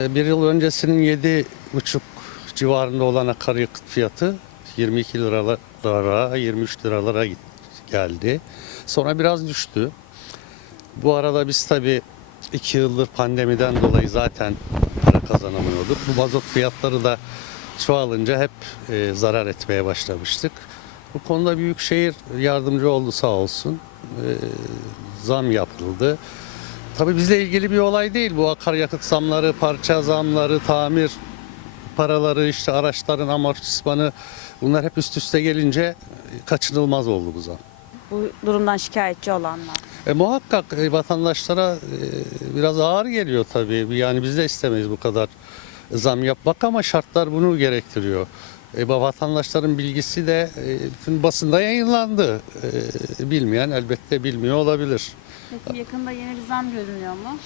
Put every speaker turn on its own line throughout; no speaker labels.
Bir yıl öncesinin 7,5 civarında olan akaryakıt fiyatı 22 liralara, 23 liralara geldi. Sonra biraz düştü. Bu arada biz tabii 2 yıldır pandemiden dolayı zaten para kazanamıyorduk. Bu mazot fiyatları da çoğalınca hep e, zarar etmeye başlamıştık. Bu konuda Büyükşehir yardımcı oldu sağ olsun. E, zam yapıldı. Tabii bizle ilgili bir olay değil. Bu akaryakıt zamları, parça zamları, tamir paraları, işte araçların amortismanı bunlar hep üst üste gelince kaçınılmaz oldu bu zam. Bu durumdan şikayetçi olanlar. E, muhakkak e, vatandaşlara e, biraz ağır geliyor tabii. Yani biz de istemeyiz bu kadar zam yapmak ama şartlar bunu gerektiriyor. E, vatandaşların bilgisi de e, basında yayınlandı. E, bilmeyen elbette bilmiyor olabilir. Peki yakında yeni bir zam görünüyor mu?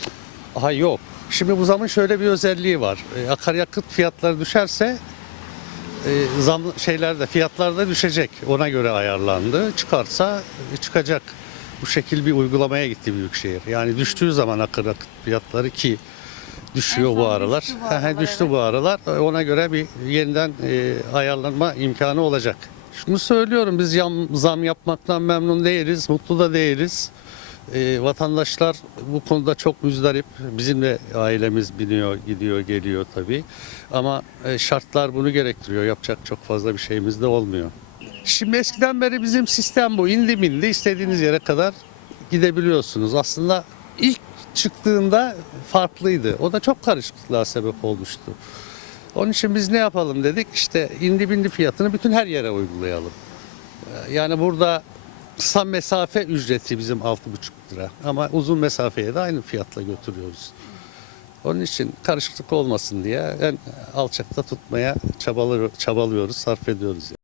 Aha yok. Şimdi bu zamın şöyle bir özelliği var. E, akaryakıt fiyatları düşerse e, zam şeyler de fiyatlar da düşecek. Ona göre ayarlandı. Çıkarsa e, çıkacak. Bu şekil bir uygulamaya gitti Büyükşehir. Yani düştüğü zaman akaryakıt fiyatları ki düşüyor bu aralar. düştü bu aralar, düştü bu aralar. E, Ona göre bir yeniden e, ayarlanma imkanı olacak. Şunu söylüyorum biz yam- zam yapmaktan memnun değiliz, mutlu da değiliz. E, vatandaşlar bu konuda çok müzdarip. Bizim de ailemiz biniyor, gidiyor, geliyor tabii. Ama e, şartlar bunu gerektiriyor. Yapacak çok fazla bir şeyimiz de olmuyor. Şimdi eskiden beri bizim sistem bu. İndi bindi istediğiniz yere kadar gidebiliyorsunuz. Aslında ilk çıktığında farklıydı. O da çok karışıklığa sebep olmuştu. Onun için biz ne yapalım dedik? İşte indi bindi fiyatını bütün her yere uygulayalım. Ee, Yani burada kısa mesafe ücreti bizim 6,5 lira. Ama uzun mesafeye de aynı fiyatla götürüyoruz. Onun için karışıklık olmasın diye en alçakta tutmaya çabalıyor- çabalıyoruz, sarf ediyoruz. yani.